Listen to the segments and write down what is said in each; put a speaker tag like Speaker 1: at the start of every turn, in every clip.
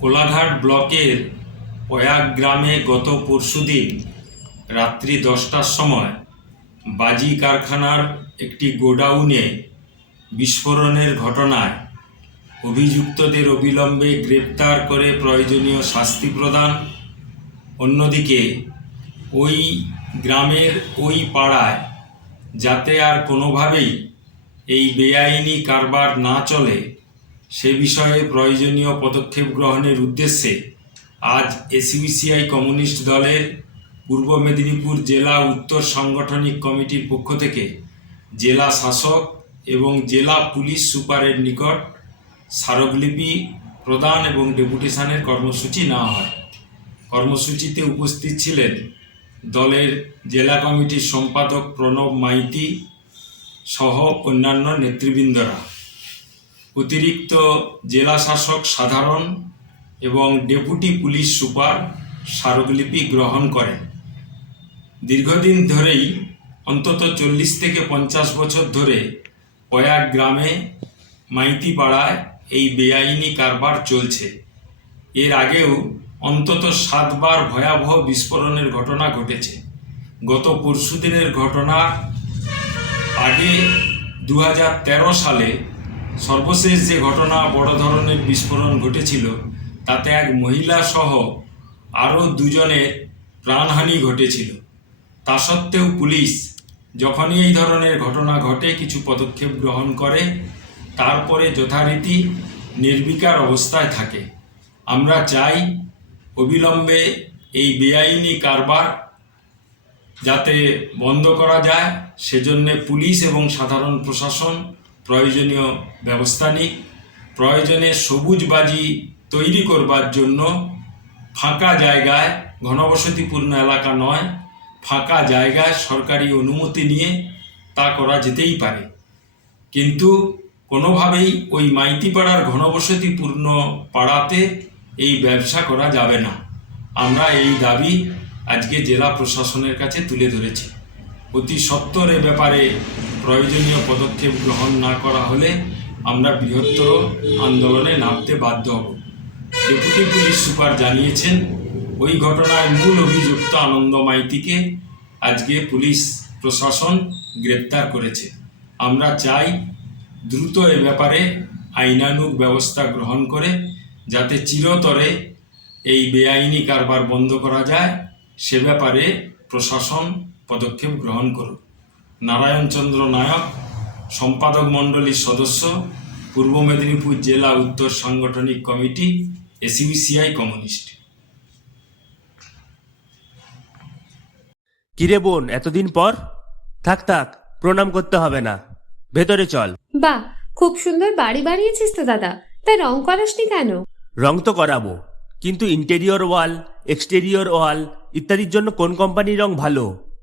Speaker 1: কোলাঘাট ব্লকের পয়াগ গ্রামে গত পরশুদিন রাত্রি দশটার সময় বাজি কারখানার একটি গোডাউনে বিস্ফোরণের ঘটনায় অভিযুক্তদের অবিলম্বে গ্রেপ্তার করে প্রয়োজনীয় শাস্তি প্রদান। অন্যদিকে, ওই গ্রামের ওই পাড়ায় যাতে আর কোনোভাবেই এই বেআইনি কারবার না চলে সে বিষয়ে প্রয়োজনীয় পদক্ষেপ গ্রহণের উদ্দেশ্যে আজ এসইউসিআই কমিউনিস্ট দলের পূর্ব মেদিনীপুর জেলা উত্তর সাংগঠনিক কমিটির পক্ষ থেকে জেলা শাসক এবং জেলা পুলিশ সুপারের নিকট স্মারকলিপি প্রদান এবং ডেপুটেশনের কর্মসূচি নেওয়া হয়। কর্মসূচিতে উপস্থিত ছিলেন দলের জেলা কমিটির সম্পাদক প্রণব মাইতি সহ অন্যান্য নেতৃবৃন্দরা। অতিরিক্ত জেলা শাসক সাধারণ এবং ডেপুটি পুলিশ সুপার স্মারকলিপি গ্রহণ করেন। দীর্ঘদিন ধরেই, অন্তত চল্লিশ থেকে পঞ্চাশ বছর ধরে কয়েক গ্রামে মাইতি পাড়ায় এই বেআইনি কারবার চলছে। এর আগেও অন্তত সাতবার ভয়াবহ বিস্ফোরণের ঘটনা ঘটেছে। গত পরশুদিনের ঘটনা আগে দু হাজার তেরো সালে সর্বশেষ যে ঘটনা বড় ধরনের বিস্ফোরণ ঘটেছিল, তাতে এক মহিলা সহ আরও দুজনের প্রাণহানি ঘটেছিল। তা সত্ত্বেও পুলিশ যখনই এই ধরনের ঘটনা ঘটে, কিছু পদক্ষেপ গ্রহণ করে, তারপরে যথারীতি নির্বিকার অবস্থায় থাকে। আমরা চাই অবিলম্বে এই বেআইনি কারবার যাতে বন্ধ করা যায়। সেজন্যে পুলিশ এবং সাধারণ প্রশাসন প্রয়োজনীয় ব্যবস্থা নিক। প্রয়োজনে সবুজ বাজি তৈরি করবার জন্য ফাঁকা জায়গায়, ঘনবসতিপূর্ণ এলাকা নয়, ফাঁকা জায়গায় সরকারি অনুমতি নিয়ে তা করা যেতেই পারে। কিন্তু কোনোভাবেই ওই মাইতিপাড়ার ঘনবসতিপূর্ণ পাড়াতে এই ব্যবসা করা যাবে না। আমরা এই দাবি আজকে জেলা প্রশাসনের কাছে তুলে ধরেছি। অতি সত্বর এ ব্যাপারে প্রয়োজনীয় পদক্ষেপ গ্রহণ না করা হলে আমরা বৃহত্তর আন্দোলনে নামতে বাধ্য হব। ডেপুটি পুলিশ সুপার জানিয়েছেন, ওই ঘটনায় মূল অভিযুক্ত আনন্দ মাইতিকে আজকে পুলিশ প্রশাসন গ্রেপ্তার করেছে। আমরা চাই দ্রুত এ ব্যাপারে আইনানুগ ব্যবস্থা গ্রহণ করে যাতে চিরতরে এই বেআইনি কারবার বন্ধ করা যায়। সে ব্যাপারে প্রশাসন পদক্ষেপ গ্রহণ করুক। নারায়ণচন্দ্র নায়ক সম্পাদক মণ্ডলীর সদস্য পূর্ব মেদিনীপুর জেলা উত্তর সাংগঠনিক কমিটি এসইউসিআই কমিউনিস্ট।
Speaker 2: কিরে বোন এতদিন পর? থাক থাক প্রণাম করতে হবে না। ভেতরে চল।
Speaker 3: বাহ খুব সুন্দর বাড়ি বানিয়েছিস তো দাদা। তাই রং করাসনি কেন?
Speaker 2: রং তো করাবো কিন্তু ইন্টেরিয়র ওয়াল এক্সটেরিয়র ওয়াল ইত্যাদির জন্য কোন কোম্পানির রং ভালো?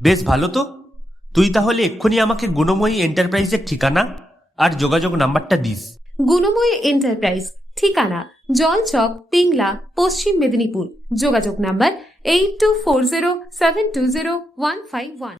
Speaker 2: বেশ ভালো তো। তুই তাহলে এক্ষুনি আমাকে গুণময়ী এন্টারপ্রাইজের ঠিকানা আর যোগাযোগ নাম্বারটা দিস।
Speaker 3: গুণময়ী এন্টারপ্রাইজ ঠিকানা, জলচক, তিংলা, পশ্চিম মেদিনীপুর। যোগাযোগ number eight two four zero seven two zero one five one